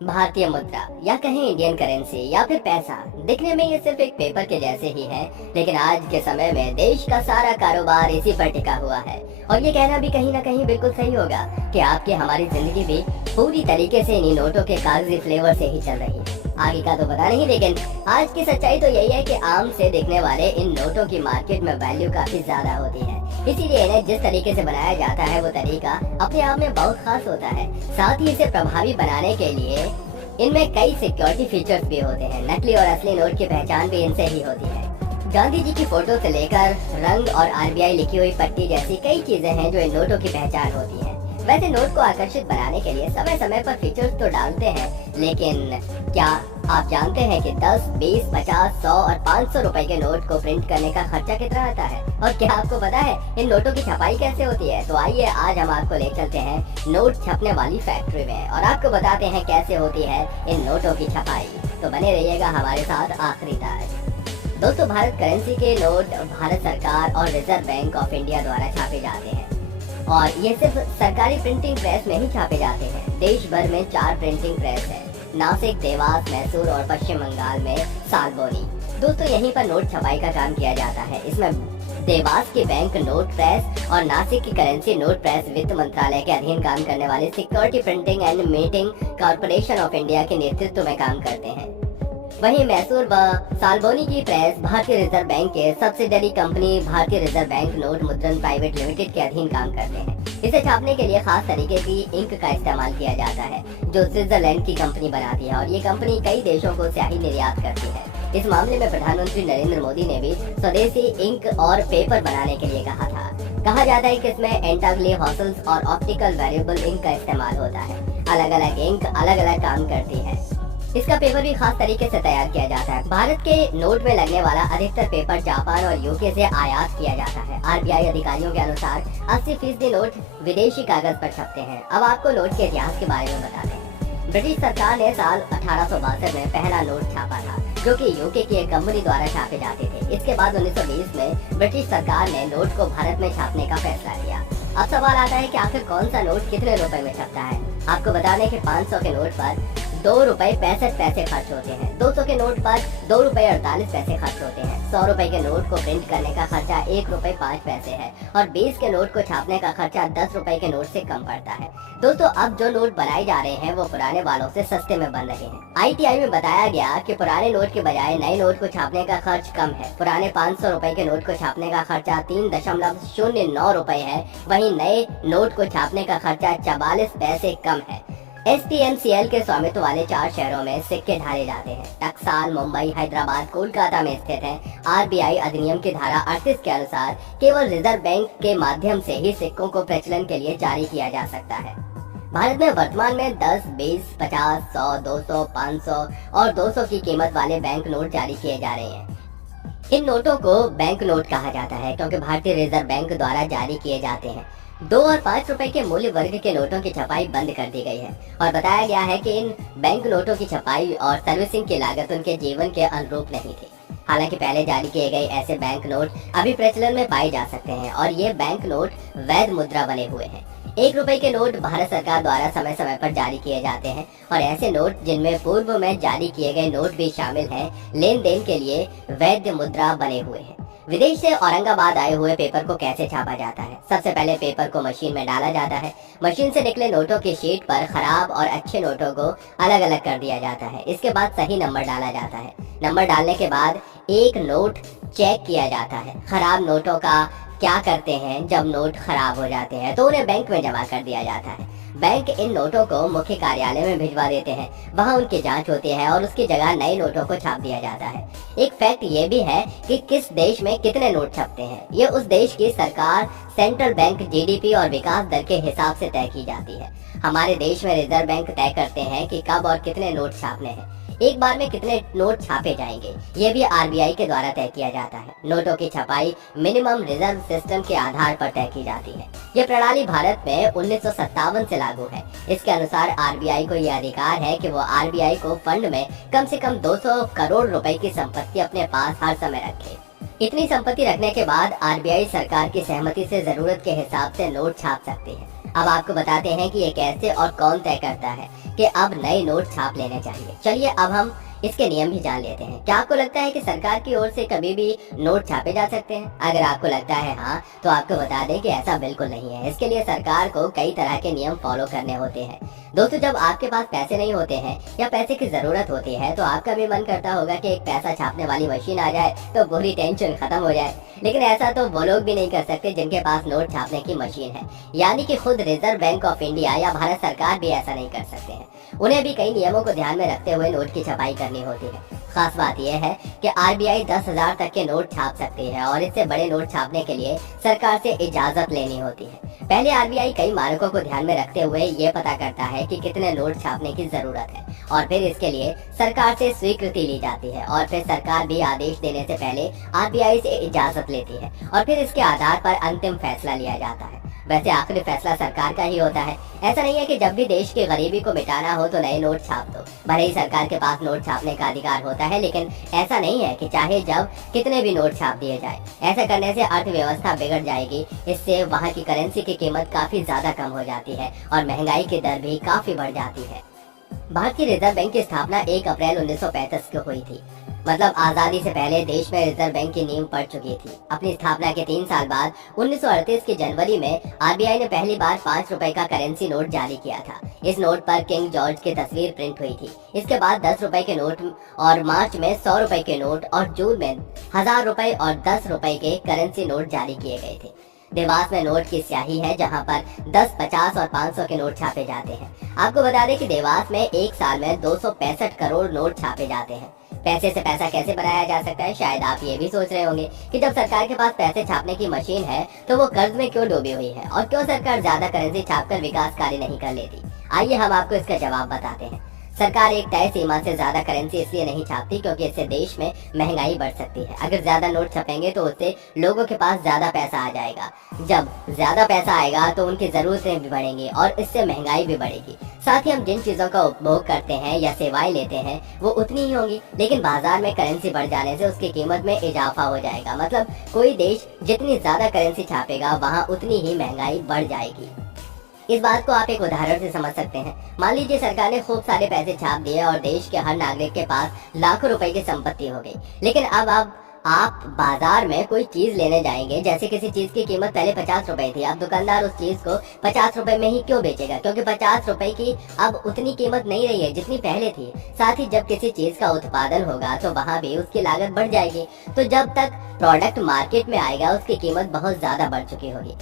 भारतीय मुद्रा या कहें इंडियन करेंसी या फिर पैसा, दिखने में ये सिर्फ एक पेपर के जैसे ही है, लेकिन आज के समय में देश का सारा कारोबार इसी पर टिका हुआ है। और ये कहना भी कहीं ना कहीं बिल्कुल सही होगा कि आपकी हमारी जिंदगी भी पूरी तरीके से इन्हीं नोटों के कागजी फ्लेवर से ही चल रही है। आगे का तो पता नहीं, लेकिन आज की सच्चाई तो यही है कि आम से दिखने वाले इन नोटों की मार्केट में वैल्यू काफी ज्यादा होती है। इसीलिए इन्हें जिस तरीके से बनाया जाता है वो तरीका अपने आप में बहुत खास होता है। साथ ही इसे प्रभावी बनाने के लिए इनमें कई सिक्योरिटी फीचर्स भी होते हैं। नकली और असली नोट की पहचान भी इनसे ही होती है। गांधी जी की फोटो से लेकर रंग और आरबीआई लिखी हुई पट्टी जैसी कई चीजें हैं जो इन नोटों की पहचान होती है। वैसे नोट को आकर्षित बनाने के लिए समय समय पर फीचर्स तो डालते हैं, लेकिन क्या आप जानते हैं कि 10, 20, 50, 100 और 500 रुपए के नोट को प्रिंट करने का खर्चा कितना आता है? और क्या आपको पता है इन नोटों की छपाई कैसे होती है? तो आइए आज हम आपको ले चलते हैं नोट छपने वाली फैक्ट्री में और आपको बताते हैं कैसे होती है इन नोटों की छपाई। तो बने रहिएगा हमारे साथ आखिरी तक। दोस्तों, भारत करेंसी के नोट भारत सरकार और रिजर्व बैंक ऑफ इंडिया द्वारा छापे जाते हैं और ये सिर्फ सरकारी प्रिंटिंग प्रेस में ही छापे जाते हैं। देश भर में 4 प्रिंटिंग प्रेस है, नासिक, देवास, मैसूर और पश्चिम बंगाल में सालबोनी। दोस्तों, यहीं पर नोट छपाई का काम किया जाता है। इसमें देवास की बैंक नोट प्रेस और नासिक की करेंसी नोट प्रेस वित्त मंत्रालय के अधीन काम करने वाले security printing and meeting corporation of India के नेतृत्व में काम करते हैं। वहीं मैसूर व सालबोनी की प्रेस भारतीय रिजर्व बैंक के सब्सिडरी कंपनी भारतीय रिजर्व बैंक नोट मुद्रण प्राइवेट लिमिटेड के अधीन काम करते हैं। इसे छापने के लिए खास तरीके की इंक का इस्तेमाल किया जाता है जो स्विट्जरलैंड की कंपनी बनाती है और ये कंपनी कई देशों को स्याही निर्यात करती है। इस मामले में प्रधानमंत्री नरेंद्र मोदी ने भी स्वदेशी इंक और पेपर बनाने के लिए कहा था। कहा जाता है कि इसमें एंटाग्ले हॉसल्स और ऑप्टिकल वेरिएबल इंक का इस्तेमाल होता है। अलग अलग इंक अलग अलग काम करती है। इसका पेपर भी खास तरीके से तैयार किया जाता है। भारत के नोट में लगने वाला अधिकतर पेपर जापान और यूके से आयात किया जाता है। आरबीआई अधिकारियों के अनुसार 80% नोट विदेशी कागज पर छपते हैं। अब आपको नोट के इतिहास के बारे में बताते हैं। ब्रिटिश सरकार ने साल 1862 में पहला नोट छापा था, जो कि यूके की एक कंपनी द्वारा छापे जाते थे। इसके बाद 1920 में ब्रिटिश सरकार ने नोट को भारत में छापने का फैसला किया। अब सवाल आता है कि आखिर कौन सा नोट कितने रुपए में छपता है? आपको बता दें कि 500 के नोट पर 2 रुपए 65 पैसे खर्च होते हैं। 200 के नोट पर 2 रुपए 48 पैसे खर्च होते हैं। 100 रुपए के नोट को प्रिंट करने का खर्चा 1 रुपए 5 पैसे है और 20 के नोट को छापने का खर्चा 10 रुपए के नोट से कम पड़ता है। दोस्तों, अब जो नोट बनाए जा रहे हैं वो पुराने वालों से सस्ते में बन रहे हैं। आईटीआई में बताया गया कि पुराने नोट के बजाय नए नोट को छापने का खर्च कम है। पुराने 500 रुपए के नोट को छापने का खर्चा 3.09 रुपए है, वहीं नए नोट को छापने का खर्चा 44 पैसे कम है। STMCL के स्वामित्व वाले 4 शहरों में सिक्के ढाले जाते हैं। टकसाल, मुंबई, हैदराबाद, कोलकाता में स्थित है। आरबीआई अधिनियम की धारा 38 के अनुसार केवल रिजर्व बैंक के माध्यम से ही सिक्कों को प्रचलन के लिए जारी किया जा सकता है। भारत में वर्तमान में 10, 20, 50, 100, 200, 500 और 200 की कीमत वाले बैंक नोट जारी किए जा रहे हैं। इन नोटों को बैंक नोट कहा जाता है क्योंकि भारतीय रिजर्व बैंक द्वारा जारी किए जाते हैं। 2 और 5 रुपए के मूल्य वर्ग के नोटों की छपाई बंद कर दी गई है और बताया गया है कि इन बैंक नोटों की छपाई और सर्विसिंग की लागत उनके जीवन के अनुरूप नहीं थी। हालांकि पहले जारी किए गए ऐसे बैंक नोट अभी प्रचलन में पाए जा सकते हैं और ये बैंक नोट वैध मुद्रा बने हुए हैं। 1 रुपए के नोट भारत सरकार द्वारा समय समय पर जारी किए जाते हैं और ऐसे नोट जिनमें पूर्व में जारी किए गए नोट भी शामिल हैं, लेन देन के लिए वैध मुद्रा बने हुए हैं। विदेश से औरंगाबाद आए हुए पेपर को कैसे छापा जाता है? सबसे पहले पेपर को मशीन में डाला जाता है। मशीन से निकले नोटों की शीट पर खराब और अच्छे नोटों को अलग अलग कर दिया जाता है। इसके बाद सही नंबर डाला जाता है। नंबर डालने के बाद एक नोट चेक किया जाता है। खराब नोटों का क्या करते हैं? जब नोट खराब हो जाते हैं तो उन्हें बैंक में जमा कर दिया जाता है। बैंक इन नोटों को मुख्य कार्यालय में भिजवा देते हैं। वहां उनकी जांच होती है और उसकी जगह नए नोटों को छाप दिया जाता है। एक फैक्ट ये भी है कि किस देश में कितने नोट छपते हैं, ये उस देश की सरकार, सेंट्रल बैंक, जीडीपी और विकास दर के हिसाब से तय की जाती है। हमारे देश में रिजर्व बैंक तय करते हैं कि कब और कितने नोट छापने हैं, एक बार में कितने नोट छापे जाएंगे, ये भी आरबीआई के द्वारा तय किया जाता है। नोटों की छपाई मिनिमम रिजर्व सिस्टम के आधार पर तय की जाती है। यह प्रणाली भारत में 1957 से लागू है। इसके अनुसार आरबीआई को यह अधिकार है कि वो आरबीआई को फंड में कम से कम 200 करोड़ रुपए की संपत्ति अपने पास हर समय रखे। इतनी संपत्ति रखने के बाद आरबीआई सरकार की सहमति से जरूरत के हिसाब से नोट छाप सकती है। अब आपको बताते हैं कि ये कैसे और कौन तय करता है कि अब नए नोट छाप लेने चाहिए। चलिए अब हम इसके नियम भी जान लेते हैं। क्या आपको लगता है कि सरकार की ओर से कभी भी नोट छापे जा सकते हैं? अगर आपको लगता है हाँ, तो आपको बता दें कि ऐसा बिल्कुल नहीं है। इसके लिए सरकार को कई तरह के नियम फॉलो करने होते हैं। दोस्तों, जब आपके पास पैसे नहीं होते हैं या पैसे की जरूरत होती है तो आपका भी मन करता होगा कि एक पैसा छापने वाली मशीन आ जाए तो पूरी टेंशन खत्म हो जाए। लेकिन ऐसा तो वो लोग भी नहीं कर सकते जिनके पास नोट छापने की मशीन है, यानी कि खुद रिजर्व बैंक ऑफ इंडिया या भारत सरकार भी ऐसा नहीं कर सकते हैं। उन्हें भी कई नियमों को ध्यान में रखते हुए नोट की छपाई करनी होती है। खास बात यह है कि आरबीआई 10,000 तक के नोट छाप सकती है और इससे बड़े नोट छापने के लिए सरकार से इजाजत लेनी होती है। पहले आरबीआई कई मानकों को ध्यान में रखते हुए ये पता करता है कि कितने नोट छापने की जरूरत है और फिर इसके लिए सरकार से स्वीकृति ली जाती है और फिर सरकार भी आदेश देने से पहले आरबीआई से इजाजत लेती है और फिर इसके आधार पर अंतिम फैसला लिया जाता है। वैसे आखिरी फैसला सरकार का ही होता है। ऐसा नहीं है कि जब भी देश की गरीबी को मिटाना हो तो नए नोट छाप दो। भले ही सरकार के पास नोट छापने का अधिकार होता है, लेकिन ऐसा नहीं है कि चाहे जब कितने भी नोट छाप दिए जाए। ऐसा करने से अर्थव्यवस्था बिगड़ जाएगी। इससे वहाँ की करेंसी की कीमत काफी ज्यादा कम हो जाती है और महंगाई की दर भी काफी बढ़ जाती है। भारतीय रिजर्व बैंक की स्थापना 1 अप्रैल 1935 को हुई थी। मतलब आजादी से पहले देश में रिजर्व बैंक की नींव पड़ चुकी थी। अपनी स्थापना के 3 साल बाद 1938 के जनवरी में आरबीआई ने पहली बार 5 रुपए का करेंसी नोट जारी किया था। इस नोट पर किंग जॉर्ज की तस्वीर प्रिंट हुई थी। इसके बाद 10 रुपए के नोट और मार्च में 100 रुपए के नोट और जून में 1000 रुपए और 10 रुपए के करेंसी नोट जारी किए गए थे। देवास में नोट की स्याही है जहां पर 10, 50 और 500 के नोट छापे जाते हैं। आपको बता दें कि देवास में एक साल में 265 करोड़ नोट छापे जाते हैं। पैसे से पैसा कैसे बनाया जा सकता है, शायद आप ये भी सोच रहे होंगे कि जब सरकार के पास पैसे छापने की मशीन है तो वो कर्ज में क्यों डूबी हुई है और क्यों सरकार ज्यादा करेंसी छापकर विकास कार्य नहीं कर लेती। आइए हम आपको इसका जवाब बताते हैं। सरकार एक तय सीमा से ज्यादा करेंसी इसलिए नहीं छापती क्योंकि इससे देश में महंगाई बढ़ सकती है। अगर ज्यादा नोट छपेंगे तो उससे लोगों के पास ज्यादा पैसा आ जाएगा। जब ज्यादा पैसा आएगा तो उनकी जरूरतें भी बढ़ेंगी और इससे महंगाई भी बढ़ेगी। साथ ही हम जिन चीजों का उपभोग करते हैं या सेवाएं लेते हैं वो उतनी ही होंगी, लेकिन बाजार में करेंसी बढ़ जाने से उसकी कीमत में इजाफा हो जाएगा। मतलब कोई देश जितनी ज्यादा करेंसी छापेगा वहाँ उतनी ही महंगाई बढ़ जाएगी। इस बात को आप एक उदाहरण से समझ सकते हैं। मान लीजिए सरकार ने खूब सारे पैसे छाप दिए और देश के हर नागरिक के पास लाखों रुपए की संपत्ति हो गई। लेकिन अब आप बाजार में कोई चीज लेने जाएंगे, जैसे किसी चीज की कीमत पहले 50 रुपए थी, अब दुकानदार उस चीज को 50 रुपए में ही क्यों बेचेगा? क्योंकि 50 रुपए की अब उतनी कीमत नहीं रही है जितनी पहले थी। साथ ही जब किसी चीज का उत्पादन होगा तो वहाँ भी उसकी लागत बढ़ जाएगी। तो जब तक प्रोडक्ट मार्केट में आएगा उसकी कीमत बहुत ज्यादा बढ़ चुकी होगी।